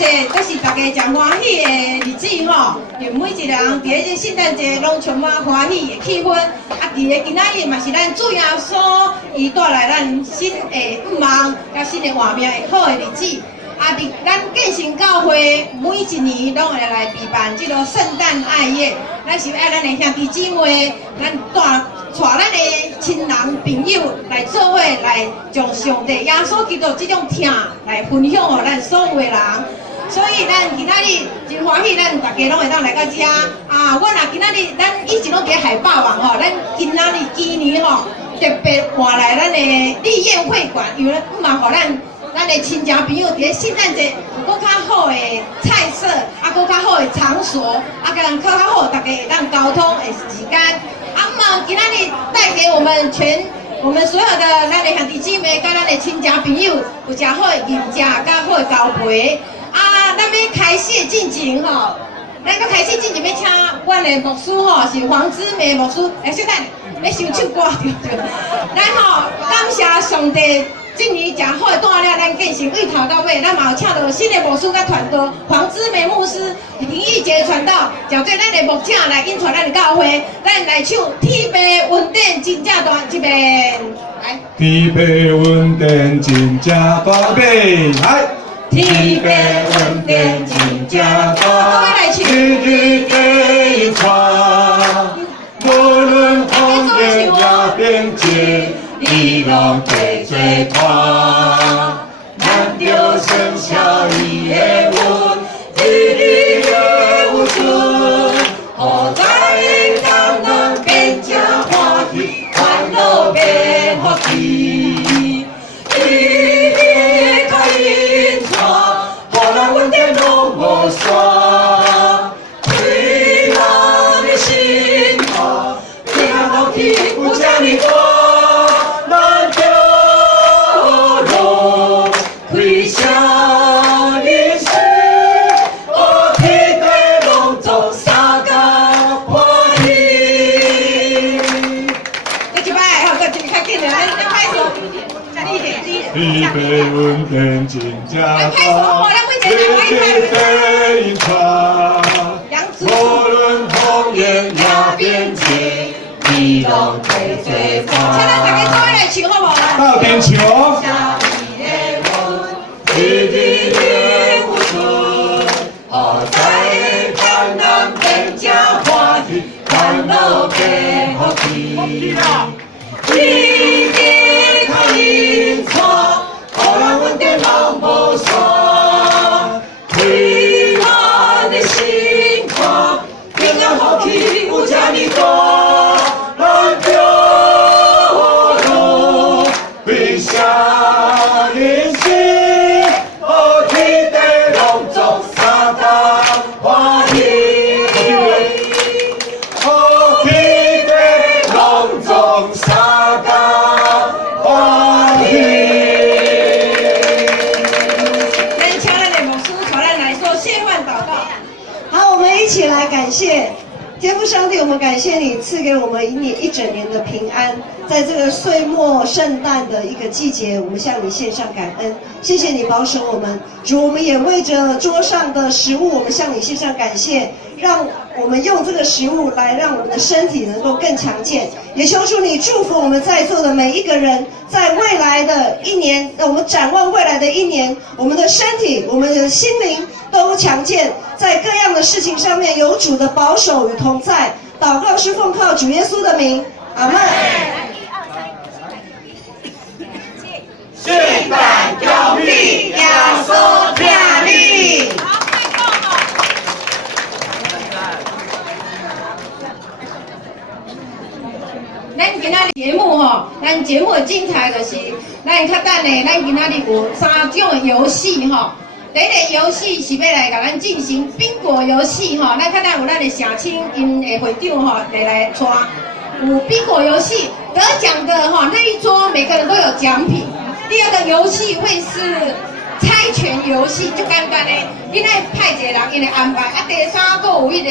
节都是大家真欢喜的日子吼，因每一个人伫个圣诞节拢充满欢喜的气氛。啊，伫个今仔日嘛是咱主耶稣伊带来咱新的愿望，甲新的画面会好的日子。啊，伫咱建成教会每一年拢会来举办这个圣诞爱宴，咱是爱咱的兄弟姊妹，咱带咱的亲人朋友来做伙来将上帝耶稣基督这种疼来分享给咱所有的人。所以咱今仔日真欢喜，咱大家拢会当来到遮。啊，我若今仔日咱以前拢伫海霸王吼，咱今仔日今年吼特别换来咱的丽宴会馆，因为嘛互咱的亲戚朋友伫咧圣诞节有更较好的菜色，啊，更较好的场所，啊，甲人更较好，大家会当交通的时间。啊嘛，今仔日带给我们所有的咱的兄弟姊妹，甲咱的亲戚朋友有诚好的饮食，甲好的交陪。啊，咱要开始进前吼，咱要开始进前要请阮的牧师吼，是黄之梅牧师，来小等，要收唱歌对。咱吼感谢上帝。今年真好带领咱建成从头到尾，咱嘛有请到新的牧师甲传道黄之梅牧师、林义杰传道，叫做咱的牧者来引传咱的教会，咱来唱天父恩典真正大这边来。天父恩典真正大边，来。天父恩典真正大，日日地传，无论风雨也变迁。伊拢最最宽，咱着承受伊的恩，日日的有准，好在人人变正欢喜，烦恼变福气。日日甲因带，互咱稳定拢无散，对咱的心活，平安福气有遮尼多。天父恩典真正大，日日地传，无论风雨也变迁，伊拢最最宽。请咱大家做伙来唱好无？到边唱。日日的有准，好在艰难变正欢喜，烦恼变福气。日日靠因带。互咱稳定拢无散，对咱的心看，平安福气有遮尼大，咱着路为啥人生，好天地拢总相当欢喜，好天地拢总相当欢喜。一起来感谢天父上帝，我们感谢你赐给我们一整年的平安，在这个岁末圣诞的一个季节，我们向你献上感恩，谢谢你保守我们。主，我们也为着桌上的食物，我们向你献上感谢，让我们用这个食物来让我们的身体能够更强健，也求主你祝福我们在座的每一个人，在未来的一年，我们展望未来的一年，我们的身体，我们的心灵都强健，在各样的事情上面有主的保守与同在。祷告是奉靠主耶稣的名，阿们。圣诞教育耶稣听你。咱今仔日节目吼，咱节目的精彩就是，咱较等的，咱今仔日有3种的游戏吼。第一个游戏是要来甲咱进行宾果游戏吼，咱较等有咱的社青因的会长吼来带，有宾果游戏得奖的吼那一桌每个人都有奖品。第二个游戏会是猜拳游戏，就简单的，你来派一个人因来安排。啊，第三个有迄个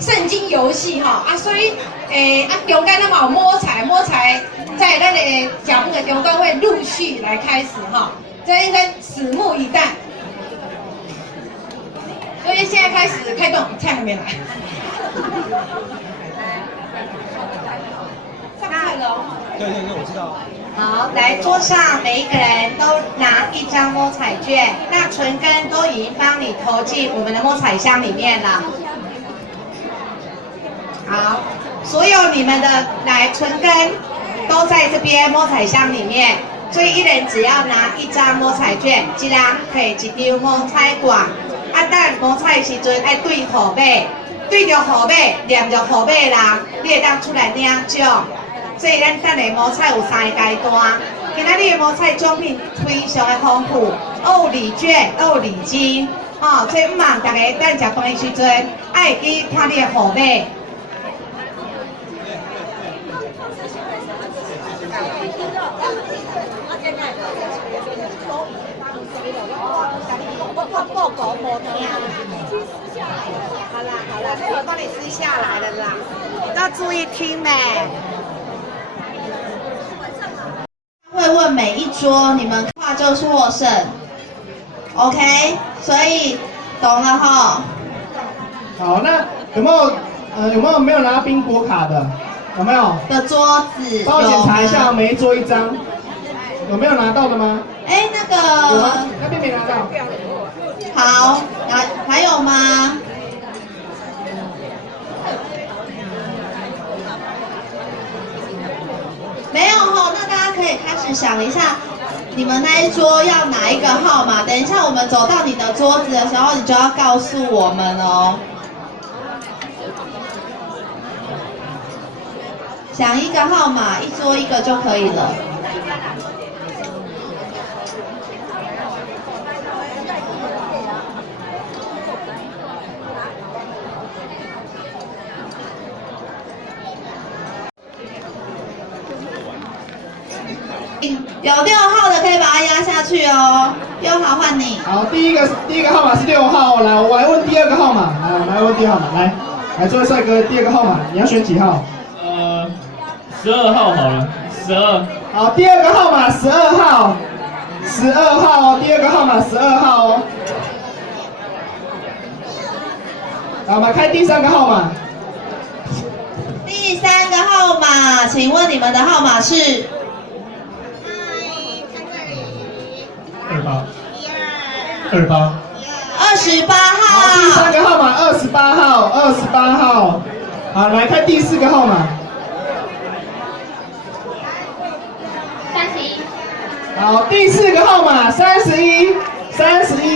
圣经游戏吼，啊，所以中间咱嘛有摸彩，在咱的节目的中间会陆续来开始哈，这应该拭目以待。所以现在开始开动，菜还没来。上菜了。对，我知道。好，来桌上每一个人都拿一张摸彩券，那纯根都已经帮你投进我们的摸彩箱里面了。好，所有你们的纯根都在这边摸彩箱里面，所以一人只要拿一张摸彩券，一人摕一张摸彩券。啊，等摸彩的时阵爱对号码，对着号码，念着号码人，你会当出来领奖。所以咱等下摸彩有3个阶段，今仔日的摸彩奖品非常的丰富，有礼券，有礼金，所以唔忙大家等食饭的时阵，爱去看你的号码。好了，我帮你撕下来了啦，要注意听呢。会问每一桌，你们话就是获胜 ，OK？ 所以懂了哈。好，那有没有拿宾果卡的？有没有？的桌子帮我检查一下，有吗每一桌一张，有没有拿到的吗？哎，那有吗个？那边没拿到。好，还有吗？没有哈，那大家可以开始想一下，你们那一桌要哪一个号码？等一下我们走到你的桌子的时候，你就要告诉我们哦。想一个号码，一桌一个就可以了。有6号的可以把它压下去哦。6号换你。好，第一个号码是6号，来，我来问第二个号码，来问第二个号码，来，这位帅哥，第二个号码，你要选几号？12号好了，12。好，第二个号码12号，12号哦，第二个号码12号哦。好，我们开第3个号码。第3个号码，请问你们的号码是28。28号。第3个号码28号。好，来看第4个号码。31。好，第4个号码31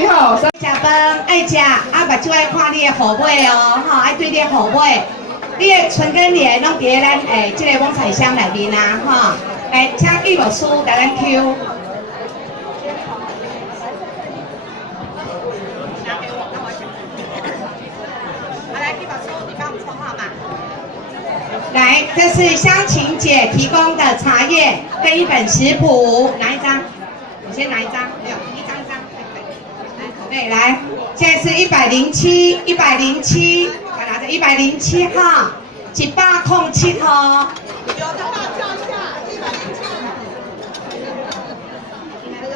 号。食饭爱食，目睭爱看你的号码哦，爱对你的号码。你的存跟联拢伫咱这个摸彩箱内面啊，来，请记录书来咱 Q。来，这是湘琴姐提供的茶叶跟一本食谱，拿一张，我先拿一张，没有，一张，来，口碑来，现在是107，我拿着107号，107号。有的话叫一下107，来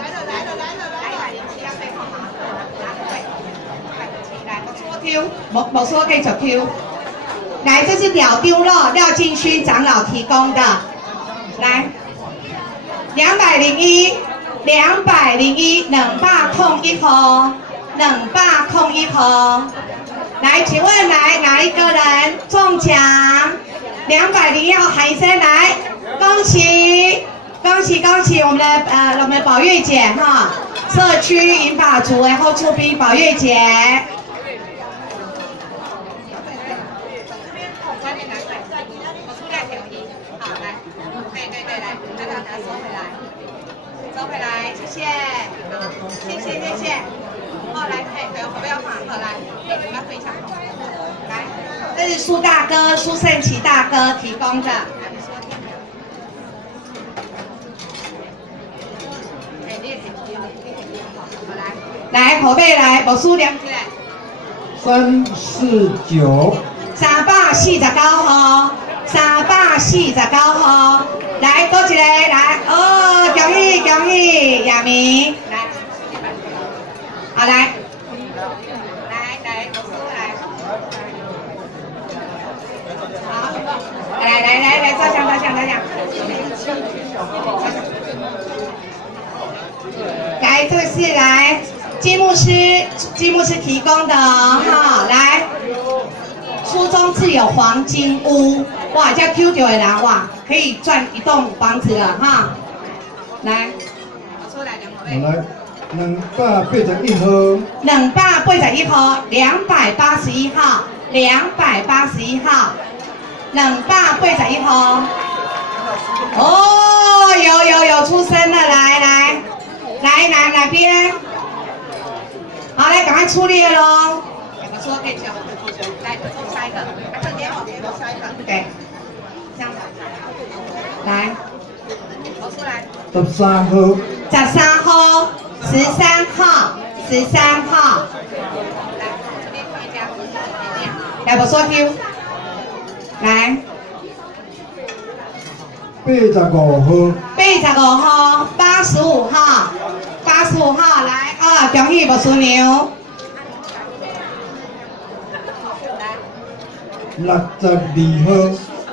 了，107要背号码，来，我Q，我说可以走 Q。来，这是屌丢肉，廖敬勋长老提供的。来，201，201，201号，201号。来，请问来哪一个人中奖？201号喊一声来，恭喜我们的宝月姐哈，社区银发族的后出兵宝月姐。收回来，谢谢。好，来，不要放，好来，你要对一下。来，这是苏大哥，苏胜奇大哥提供的。来，后背来，无数量起来。349。349号，349号。来，多一个来，哦，恭喜亚明，来，好来，来，照相。来，这个是来金牧师提供的哈，来，书中自有黄金屋，哇，叫 Q 九的人哇，可以赚一栋房子了哈。来，出来2来，281号，281号，281号，281号，281号。哦，有出生了，来哪边？好，来赶快出列喽！我说可以叫，来下一个，这边下一个，对，这样子，来，我出来。13号13号，13号，来，我说 Q， 来。85号85号，85号，来啊！恭喜无输牛。 62号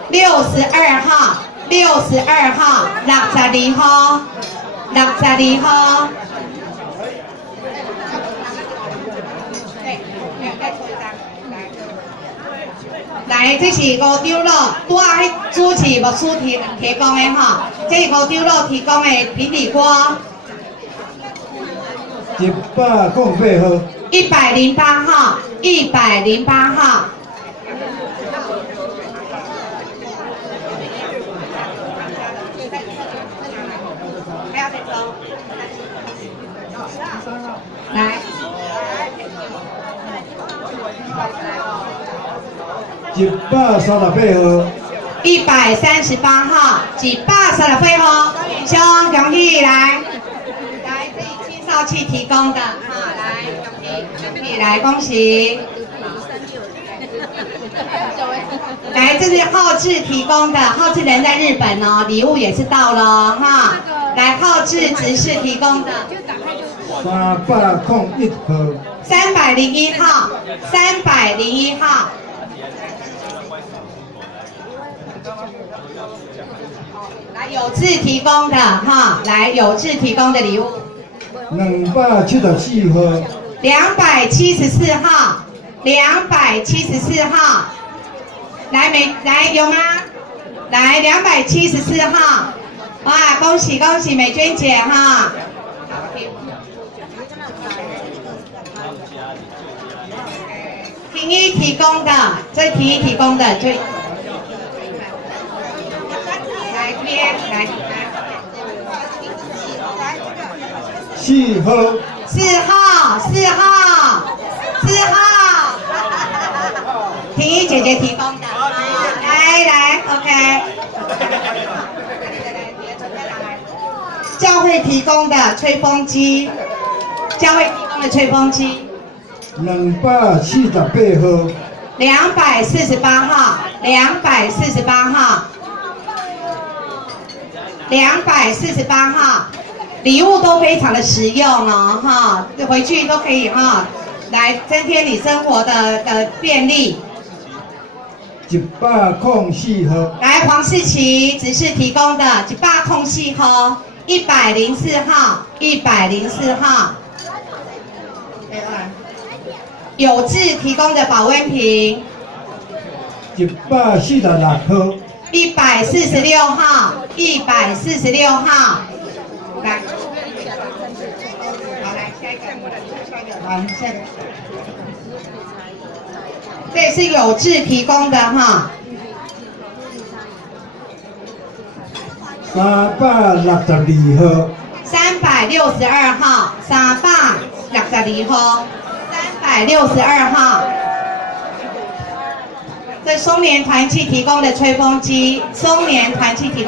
62号，62号，62号。来，这是5张路，拄啊，迄主持牧师提供的吼，这是5张路提供的平底锅。108号108号，108号。来。 138号138号，138号，兄恭喜来，这是青少器提供的，哈，来恭喜，来恭喜。来，这是浩志提供的，浩志人在日本哦，礼物也是到了哈。来，浩志执事提供的。 301号，301号，301号。 来，有志提供的哈，来有志提供的礼物。274号274号，274号。来有吗？来274号，哇，恭喜恭喜美娟姐哈。婷一提供的，这婷一提供的就。 来，4号，4号，婷宜姐姐提供的，来 ，OK。教会提供的吹风机，248号，248号，248号，礼物都非常的实用哦，哈，回去都可以哈，来增添你生活的便利。104号，来黄世琪执事提供的104号，104号，有志提供的保温瓶146号。 146号，来，好，来下一个，好，下一个，这也是有志提供的哈362号，362号，362号。 这松联团契提供的吹风机，186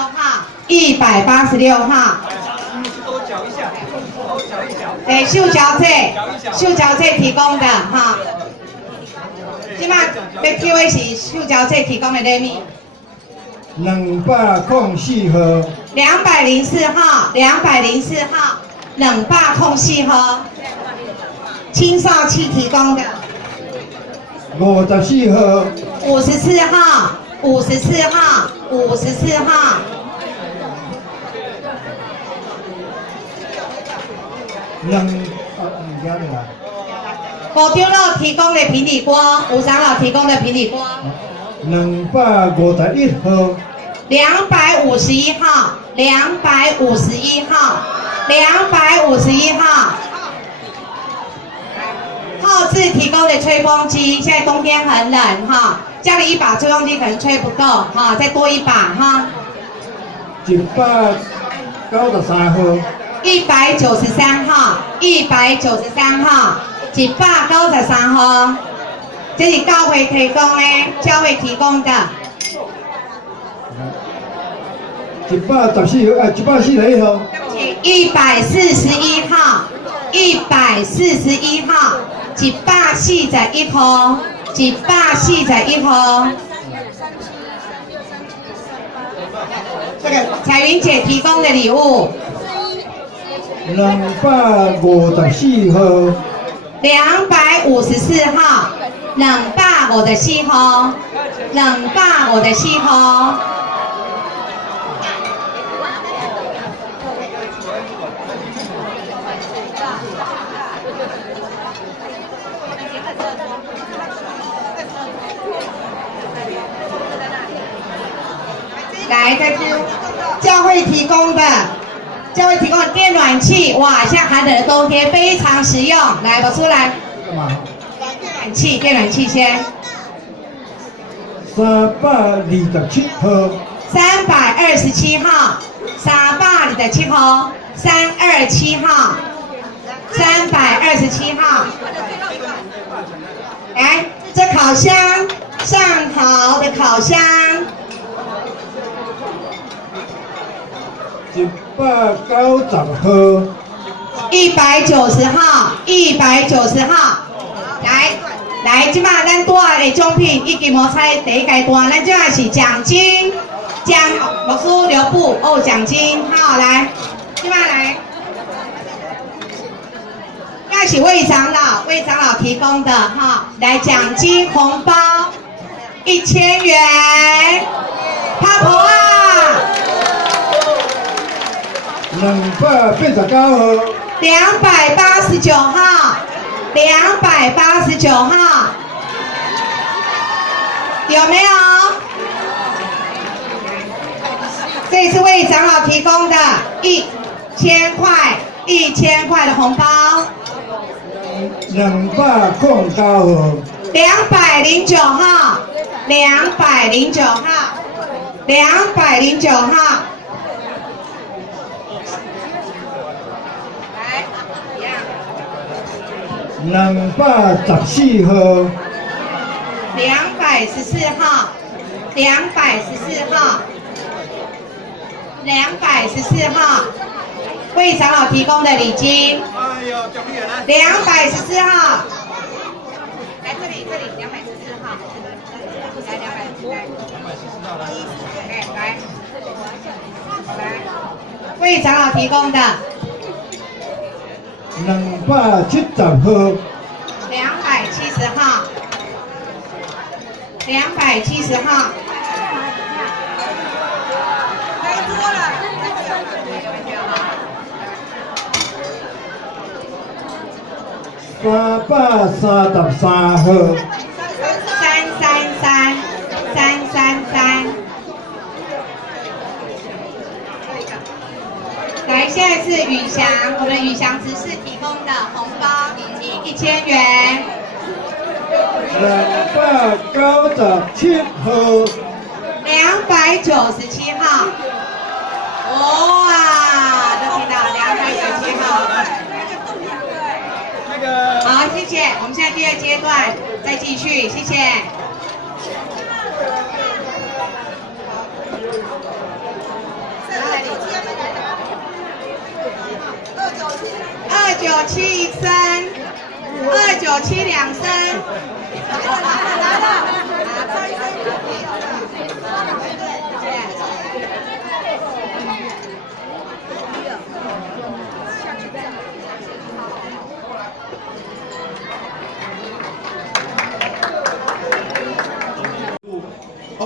号，186号。对，塑胶剂提供的哈。即马要 Q 的是塑胶剂提供的礼物。204号，204号，204号。青少器提供的54号。 54号，54号，54号。五张老提供的平底锅，吴长老提供的平底锅。 251号。 251号，251号，251号。后置提供的吹风机，现在冬天很冷哈，家里一把吹风机可能吹不够哈，再多一把哈。193号。 193号，193号，193号，这是教会提供的，教会提供的。 114号，141号。 141号，141号，141号，141号。这个彩云姐提供的礼物。 254号。 254号，254号，254号。来，这是教会提供的。 教会提供的电暖气，哇，现在寒冷的冬天非常实用。来，我出来。干嘛？电暖气先。327号。 327号，327号，327号，327号。来，这烤箱，上好的烤箱。 190号，190号，190号。来，即马咱带的奖品已经无采第一阶段，咱即马是奖金，牧师留步哦，奖金，好来，即马来，那是魏长老提供的哈，来奖金红包1000元，拍婆啊！289号，289号，289号，有没有？这是为长老提供的1000块的红包。209号，209号，209号，209号。 214号，214号，214号，214号，为长老提供的礼金。214号，来这里214号，来214，来，为长老提供的。 270号，270号，270号。开桌了。333号，333。来，现在是宇翔，我们宇翔执事提供的红包礼金1000元。297号，297号。哇，都听到297号。好，谢谢。我们现在第二阶段再继续，谢谢。297一声，297两声。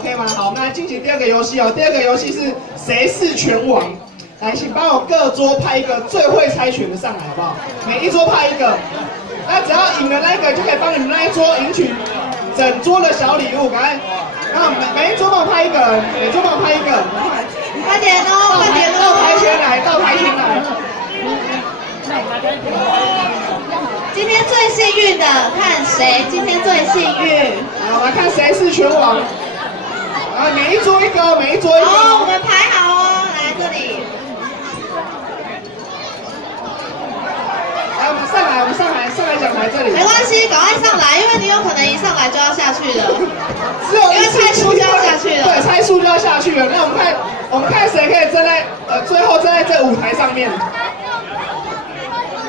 OK 吗？好，我们来进行第二个游戏哦。第二个游戏是谁是拳王？来，请帮我各桌派一个最会猜拳的上来，好不好？每一桌派一个，那只要赢的那一个就可以帮你们那一桌赢取整桌的小礼物。赶快，那每一桌帮我派一个人，每桌帮我派一个，快点哦，快点到台哦！前来，到台前来。今天最幸运的，看谁今天最幸运？来，我们来看谁是拳王。啊，每一桌一个，每一桌一个。好，我们排好哦，来这里。来，我们上来讲台这里。没关系，赶快上来，因为你有可能一上来就要下去了。只有一次因为猜输就要下去了对，猜输就要下去了。那我们看谁可以站在最后站在这舞台上面。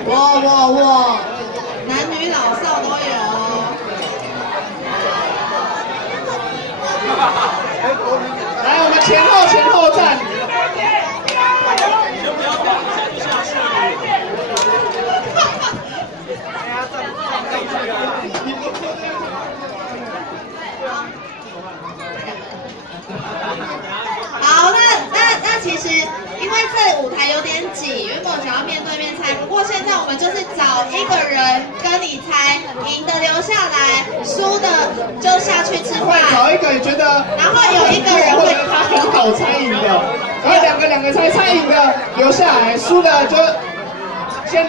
我，男女老少都有哦。来，我们前后站。好，那其实因为这舞台有点挤，原本我想要面对面猜，不过现在我们就是找一个人跟你猜，赢的留下来，输的就下去吃饭。找一个你觉得，然后有一个人会他很好猜赢的，然后两个猜赢的留下来，输的就先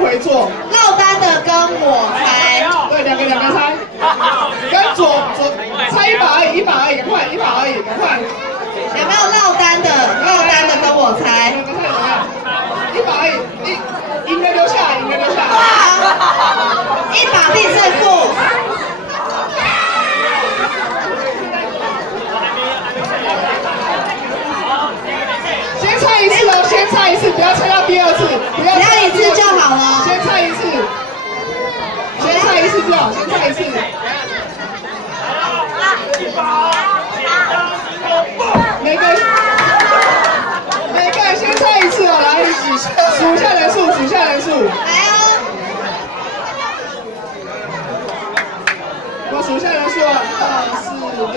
回座。落单的跟我猜，对，两个猜，跟左猜一把而已，赶快一把而已，赶快。有没有落单的？落单的跟我猜。两个猜怎么样？一把而已，赢的留下来，一把定胜负。先猜一次哦，先猜一次，不要猜到第二次，不要一次就好了。先猜一次，先猜一次就好，先猜一次。每个人先猜一次哦，来数下人数。来哦。我数下人数啊，2、4、6。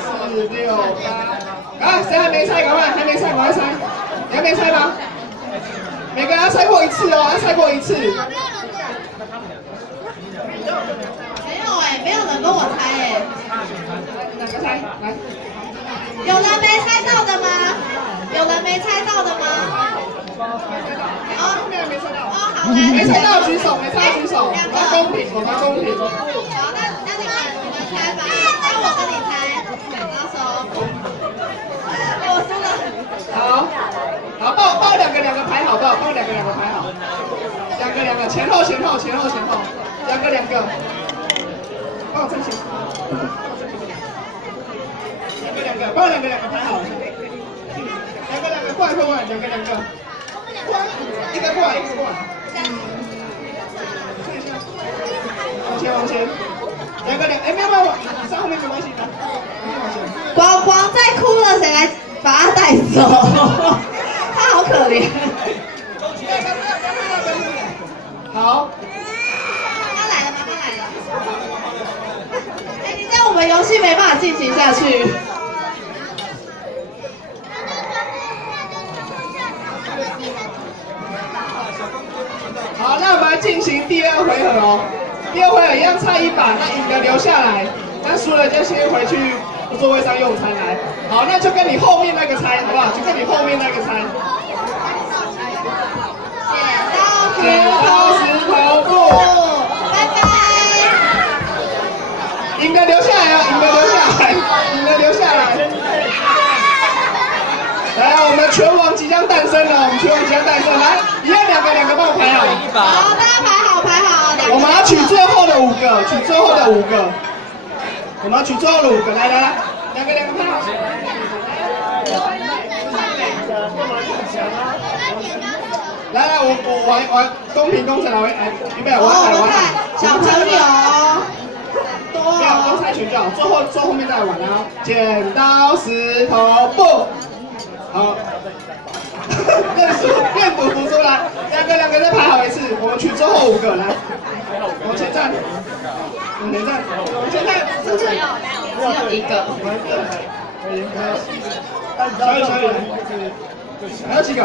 4、6、8。啊，谁还没猜？赶快，还没猜，赶快猜。你还没猜吗？每个人要猜过一次哦，要猜过一次。没有人跟我猜哎。哪个猜？来。有人没猜到的吗？有人没猜到的吗？后面没猜到。哦，好，来。没猜到举手，没猜到举手。两个。公平，我们公平。好，那你们猜吧，那我跟你猜，拉手。我输了。好，帮我两个排好，帮我两个排好。两个，前后，两个。帮我站起来。两个，帮我两个排好。两个过来，两个。一个过来。往前。两个，没有，上后面没关系的。光在哭了，谁来把他带走？他好可怜。好。妈妈来了。哎，你这样我们游戏没办法进行下去。好，那我们来进行第二回合哦。第二回合一样猜一把，那赢的留下来，那输了就先回去座位上用餐来。好，那就跟你后面那个猜，好不好？就跟你后面那个猜。剪刀石头布，拜拜。赢的留下来啊！赢的留下来。来，我们拳王即将诞生了，来，一样两个帮我排好。好，大家排好。我们要取最后的5个，我们要取最后的5个，来，两个排好。来，我玩公平公正来，预备，我来。小朋友，不要猜拳就好，坐后面再玩啊。剪刀石头布，好。认赌服输来，两个再排好一次，我们取最后5个来，往前站。往前站。现在只有一个。小雨，还有几个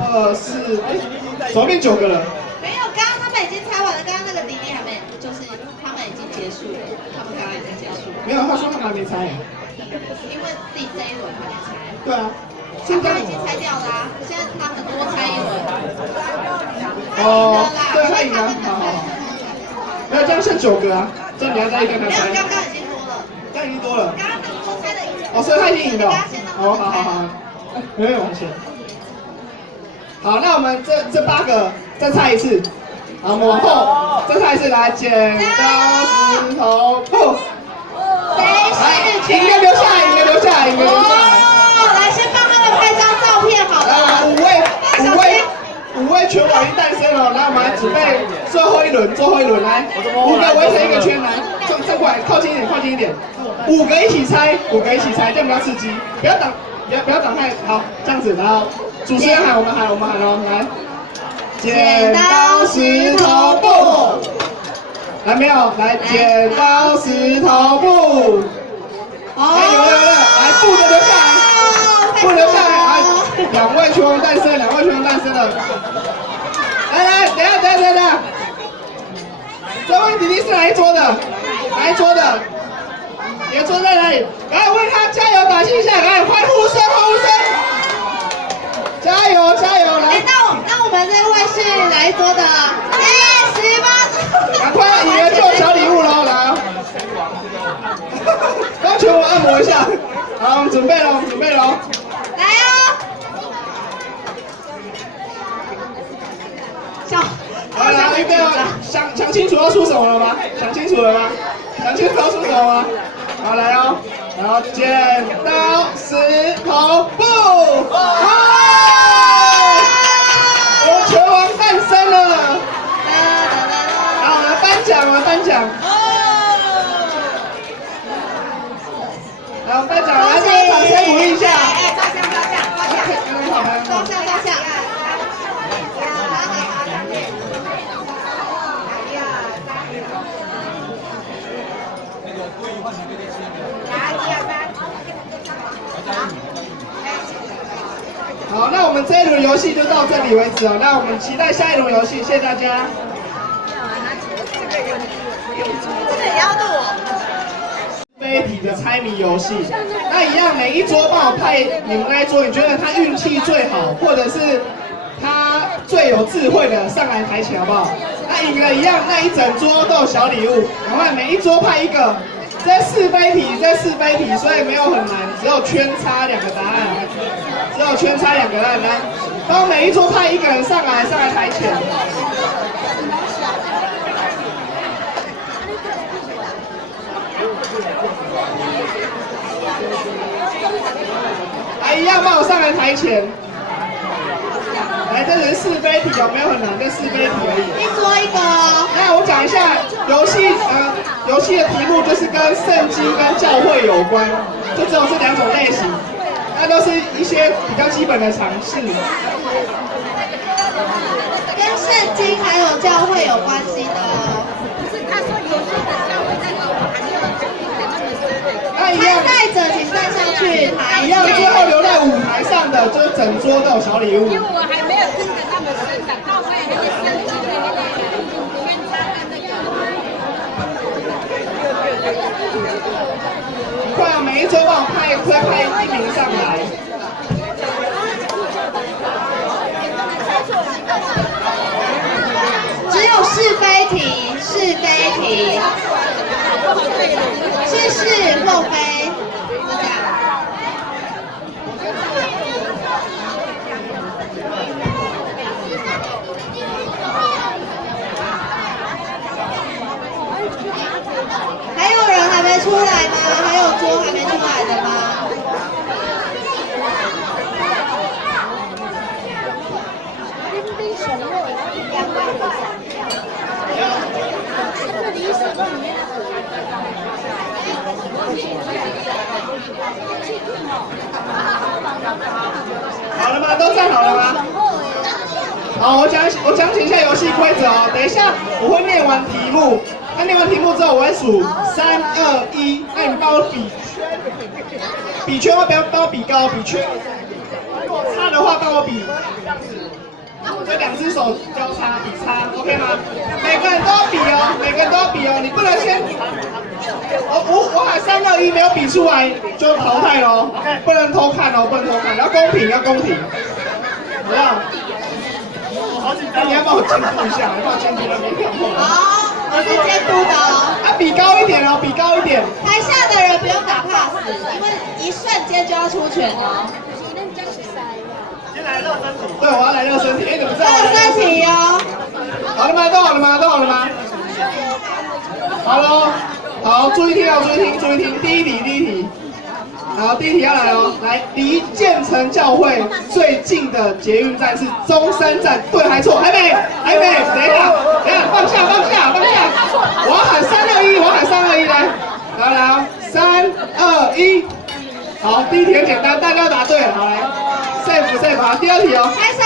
？2、4，左边9个了。没有，刚刚他们已经猜完了，刚刚那个弟弟还没，就是他们已经结束了，他们刚刚已经结束了。没有，他说他们还没猜。因为第这一轮还没猜。对啊，现在已经猜掉了啊，现在他很多猜一轮。哦，对，他他赢了，赢了啦，好。没有，这样剩9个啊，这样你要再一个他没有，猜。刚刚已经多了，这样已经多了。刚刚都猜的已经。哦，所以他已经赢了。哦，好，没有往前。好，那我们这8个再猜一次。好，我们往后再猜一次，来，剪刀石头布。谁是赢的留下来，赢的留下来，赢的留下来。哦，来，先帮他们拍张照片好了。五位全网一诞生了，来，我们来准备最后一轮，来，5个围成一个圈，来，站过来，靠近一点，5个一起猜，这样比较刺激，不要挡太好，这样子，然后主持人喊，我们喊哦，来，剪刀石头布，来没有？来，剪刀石头布，哎，有了，来，布的留下来，布留下来，来，2位拳王诞生了，来，等一下，这位弟弟是哪一桌的？你的桌在哪里？来为他加油打气一下，来欢呼声，加油！来，那我们这位是哪一桌的？18。赶快赢了就有小礼物喽，来，帮全网按摩一下，好，我们准备喽，来哦！好，预备哦，想清楚要出什么了吗？想清楚要出什么吗？好，来哦，然后剪刀石头布，我们拳王诞生了。好，我来颁奖，好，颁奖，来，大家掌声鼓励一下。照相。好，那我们这一轮游戏就到这里为止哦。那我们期待下一轮游戏，谢谢大家。这个也要录。飞体的猜谜游戏，那一样每一桌帮我派你们那一桌，你觉得他运气最好，或者是他最有智慧的上来台前好不好？那赢了一样，那一整桌都有小礼物，赶快每一桌派一个。这是非题，所以没有很难，只有圈叉2个答案，来，帮每一桌派一个人上来台前。来，一样帮我上来台前。来，这是是非题，有没有很难？这是非题而已。一桌一个哦。那我讲一下游戏的题目就是跟圣经跟教会有关，就只有这2种类型，那都是一些比较基本的常识。跟圣经还有教会有关系的。那一样，参赛者请站上去台那最后留在舞台上的，就是整桌都有小礼物。因为我还没有听得那么深的，到会那个圣经的那个圈叉跟那个。快啊！每一桌帮我派1名上来。只有是非题，是或非，就这样。还有人还没出来吗？还有桌还没出来的吗？好了吗？都站好了吗？好，我讲解一下游戏规则哦。等一下我会念完题目，那念完题目之后我会数3、2、1，那你们帮我比圈，不要帮我比高，比圈。如果差的话帮我比这样子，这2只手交叉比差 ，OK 吗？每个人都要比哦，每个人都要比哦，你不能先。我喊3、2、1没有比出来就淘汰喽，不能偷看哦，不能偷看，要公平，要公平，好不好？好紧张，你要帮我监督一下，你帮我监督那边看后。好，我是监督的哦。啊，比高一点哦，比高一点。台下的人不用打 pass， 因为一瞬间就要出拳哦。先来热身体。对，我要来热身体。哎，你们知道吗？热身体哦。好了吗？都好了吗？都好了吗？好喽，好，注意听哦，注意听，注意听。第一题。好，第一题要来哦，来，离建成教会最近的捷运站是中山站，对还错？还没，等一下，放下，我要喊3、2、1，我要喊3、2、1来哦，3、2、1，好，第一题很简单，大家答对了，好来 ，safe， 好，第2题哦，拍手，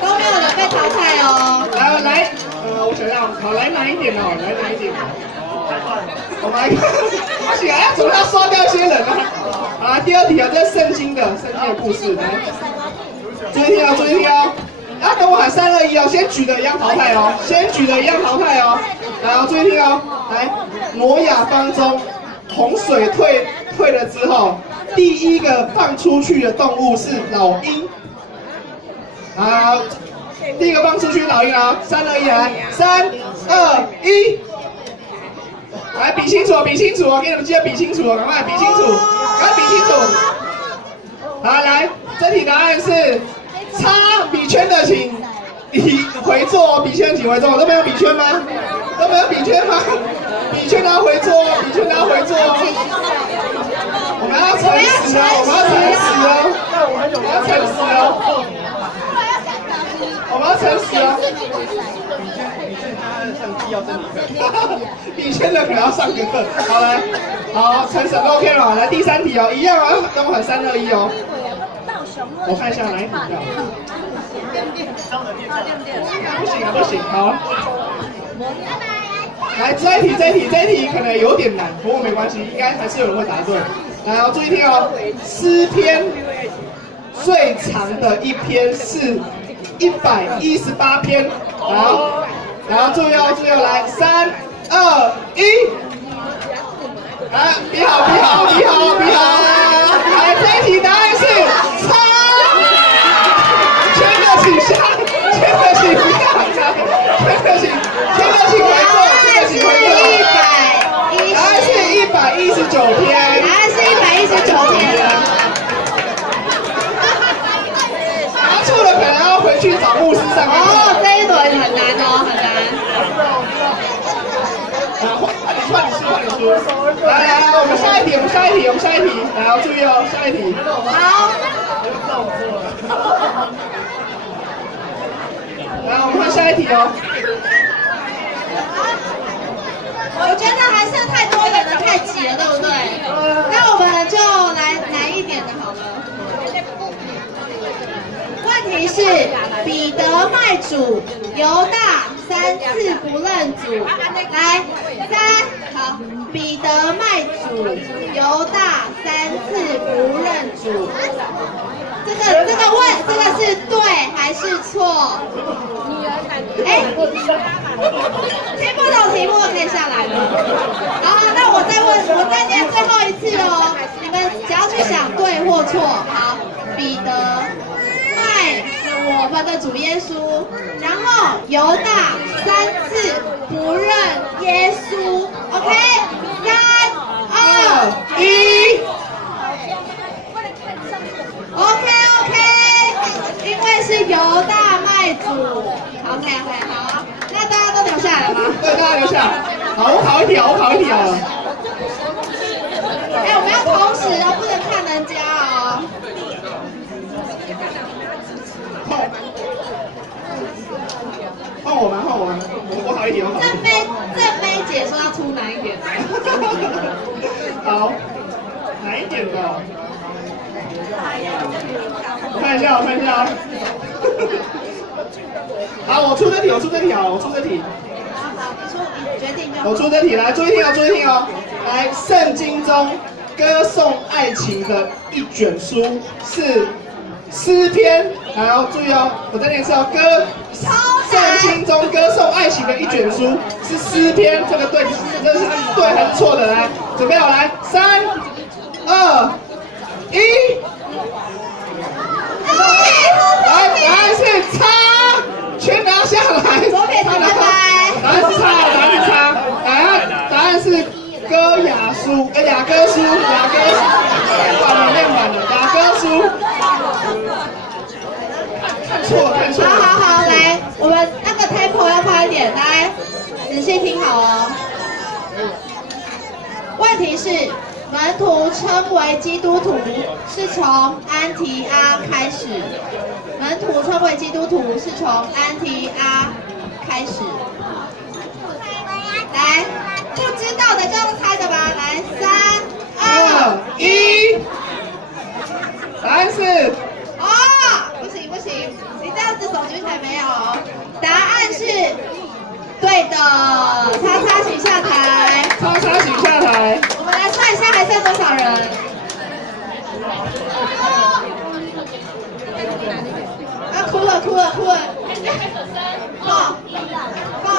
都没有人被淘汰哦。来，我想想，好，来哪一点哦，我们来看，不行啊，总要刷掉一些人啊。好啦，第2题啊，这是圣经的故事，来，注意听哦，要等我喊3、2、1哦，先举的一样淘汰哦，来哦，注意听哦，来，挪亚方舟，洪水退了之后，第一个放出去的动物是老鹰，好，第一个放出去老鹰啊，3、2、1来，3、2、1。来比清楚，我给你们记得比清楚，赶快比清楚。好，来，这题答案是叉，比圈的请你回座，比圈请回座。都没有比圈吗？比圈要回座，我们要诚实哦，我们要诚实哦。比圈的可能要上个课，好来，好，诚实 OK 了，来第3题哦，一样啊，等我喊3、2、1哦。我看一下哪一题不行，好。来这一题可能有点难，不过没关系，应该还是有人会答对。来哦，注意听哦，诗篇最长的一篇是118篇，好。然后注意哦，来3、2、1，来比好，来这一题答案是叉，圈的请下，答案是119篇，答错了可能要回去找牧师上课。哦，这一轮很难哦，很难。换你输。来，我们下一题，来，注意哦，下一题。好。来，我们看下一题哦。我觉得还是太多人了，太挤了，对不对？那我们就来难一点的好了。问题是彼得卖主，犹大3次不认主。来好，彼得卖主，犹大3次不认主。这个是对还是错？哎，听不懂题目可以下来了。好，那我再念最后一次哦，你们只要去想对或错。好，彼得卖我们的主耶稣，然后犹大3次不认耶稣。OK， 3、2、1。OK， 因为是犹大卖主。OK， 好，那大家都留下来吗？对，大家留下来。好，我考一题好了。哎，我们要同时哦，不能看人家哦。换我吗？我考一题。正妹姐说要出难一点。好，难一点的。我看一下。好，我出这题，我出这题好了，我出这题。你决定就好。我出这题来，注意听哦，注意听哦。来，圣经中歌颂爱情的一卷书是诗篇，来哦，注意哦，我再念一次哦，圣经中歌颂爱情的一卷书是诗篇，这个对，这是对还是错的？来，准备好，来，3、2、1。来，答案是叉，全拿下来。左撇子拜拜。答案是叉，答案是叉。答案是歌雅书，雅歌书，哇，你念反了，雅歌书。看错了，看错了。好，来，我们那个 tempo 要快一点，来，仔细听好哦。问题是，门徒称为基督徒是从安提阿开始。门徒称为基督徒是从安提阿开始。来，不知道的就用猜的吧。来，3、2、1，答案是。不行，你这样子手举起来没有？答案是对的，叉请下台。叉请下台。我们来算一下还剩多少人。哭了，不好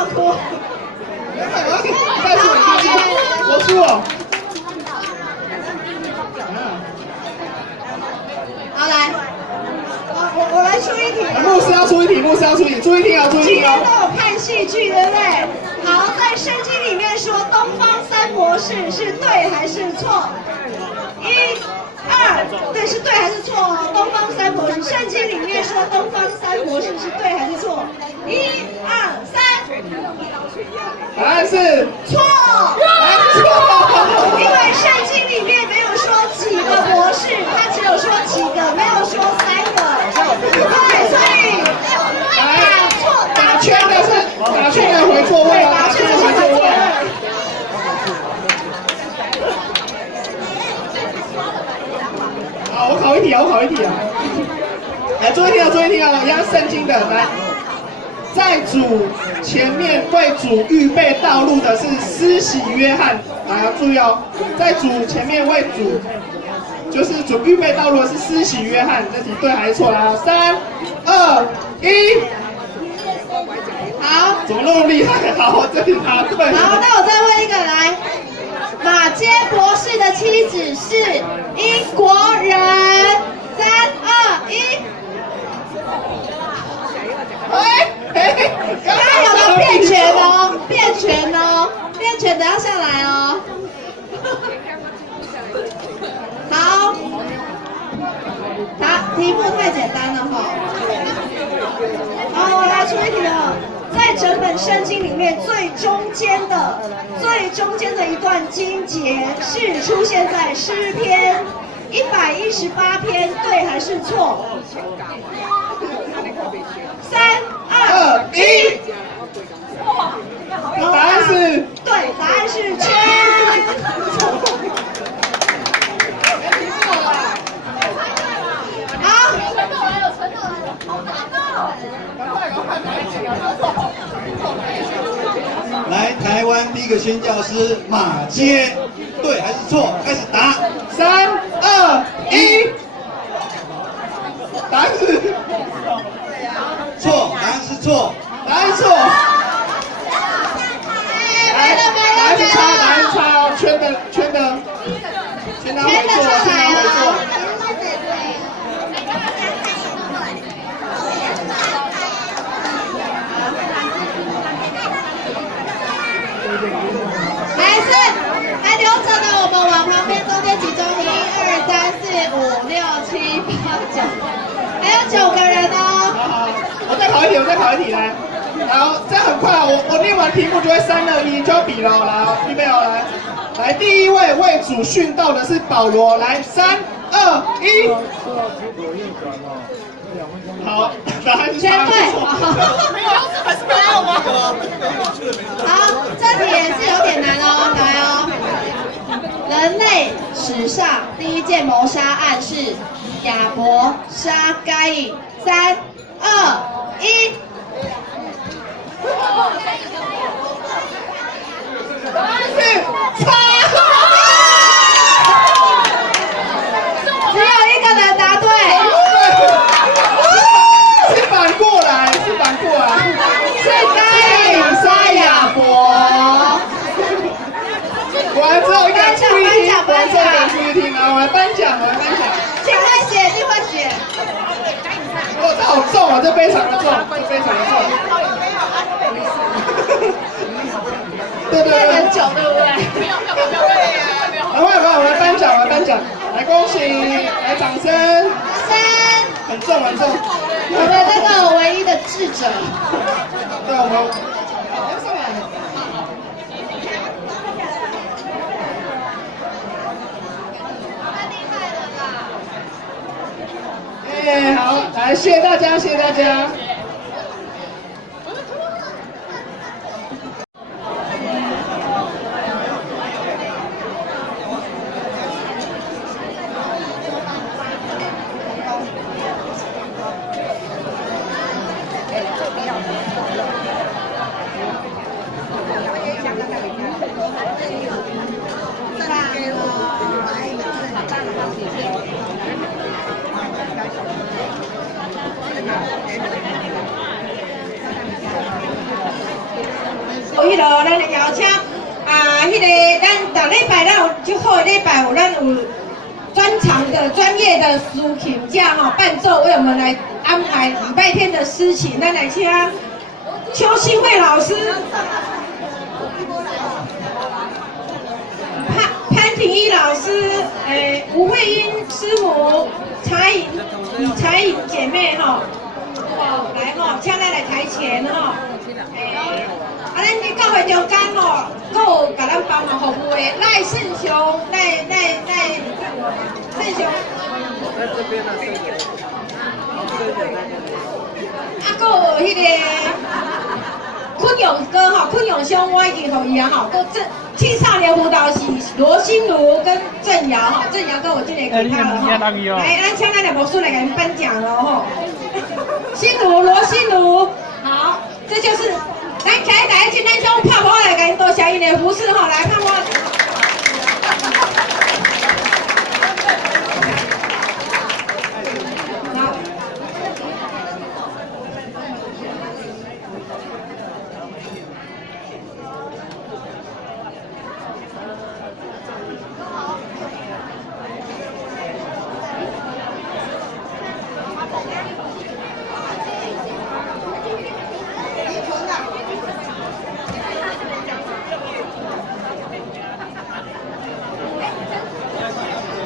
哭。再出我出哦。好来。我来出一题。牧师要出一题，注意听哦，注意听哦。今天都有看戏剧，对不对？好，在圣经里面说东方三博士是对还是错？1、2，对，是对还是错哦？东方三博士，圣经里面说东方三博士是对还是错？1、2、3。答案是错。因为圣经里面没有说几个博士，他只有说几个，没有说3个。对，所以打圈的回错位哦，打圈的回错位。好，我考一题啊。来，注意听啊，一样圣经的，来，在主前面为主预备道路的是施洗约翰，来要注意哦，在主前面为主。就是主预备道路的是施洗约翰，这题对还是错啦？3、2、1。好，怎么那么厉害？好，这题答对。好，那我再问一个，来，马偕博士的妻子是英国人。3、2、1。刚刚有人变权哦，变权的要下来哦。好，题目太简单了哈。好，我来出一题了。在整本圣经里面最中间的一段经节是出现在诗篇118篇，对还是错？3、2、1。答案是对，答案是圈。来，台湾第一个宣教师马偕，对还是错？开始答。3、2、1。答案是错，答案是错，答案错。来，答案是叉哦，圈的，他回错。还留着的，我们往旁边中间集中，1、2、3、4、5、6、7、8、9，还有9个人哦。好，我再考一题来。好，这样很快啊，我念完题目就会3、2、1就要比了，来哦，预备哦，来，第一位为主殉道的是保罗，来3、2、1。好，答案是全对，还是没有吗？好，这题也是有点难哦，来哦。人类史上第一件谋杀案是亚伯杀该隐。3、2、1。只有一个人答对。是反过来，是反过来。是该沙亚伯。我还只有一个注意听，观众的注意听啊！我来颁奖，我来颁奖。请会写，请会写。哦，这好重啊，这非常的重，这非常的重。对对对。很久，对不对？没有。来，我来颁奖，我来颁奖，来恭喜，来掌声。很重很重。我的这个唯一的智者。对，我们。哎，好，来，谢谢大家，谢谢大家。有迄落咱的邀请迄个咱逐礼拜咱有就好的礼拜有咱有专长的专业的抒情家伴奏为我们来安排礼拜天的诗情，咱来请邱新慧老师、潘廷一老师、吴慧英师母、李彩颖姐妹来请咱来台前咱伫教会中间阁有甲咱帮忙服务的赖胜雄，胜雄，阁有迄个坤勇哥坤勇兄，我已经互伊都青少年舞蹈系罗心如跟郑瑶郑瑶哥我今年给他了来，咱请咱的魔术来给您颁奖了心如罗心如，好，这就是。咱起来，大家请咱种拍鼓来，给因多谢因的服侍来拍鼓。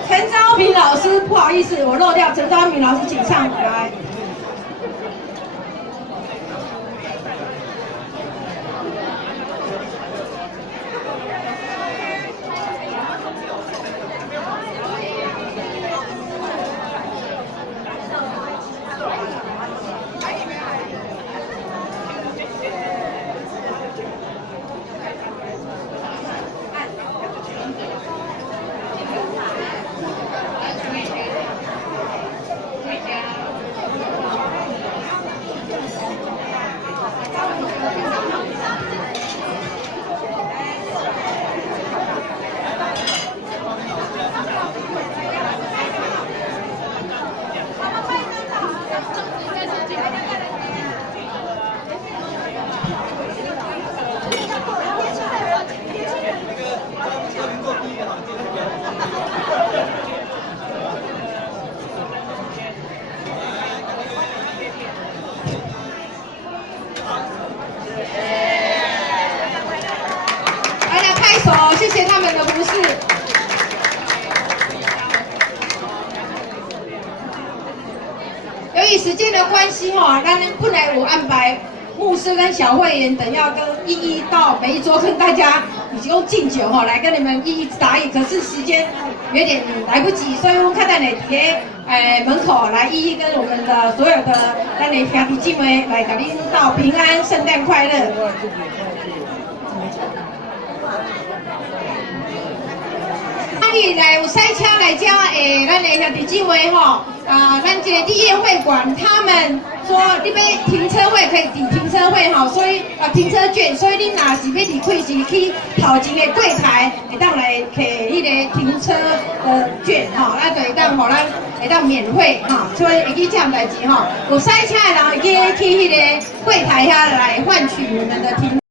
陈昭平老师，不好意思，我漏掉陈昭平老师，请上来。谢谢他们的服侍。由于时间的关系咱本来有安排牧师跟小会员等要跟一一到每一桌跟大家提供敬酒来跟你们一一答应，可是时间有点来不及，所以我们看到你在门口来一一跟我们的所有的咱的兄弟姐妹来给您道平安，圣诞快乐。来有塞车来遮咱的兄弟姊妹咱这个立业会馆，他们说你要停车位可以抵停车位哈，所以停车券，所以你若是要离开是去头前的柜台，会当来摕迄个停车的券哈，那就会当互咱会当免费哈，所以会去这样代志哈，有塞车的人会去迄个柜台遐来换取你们的停。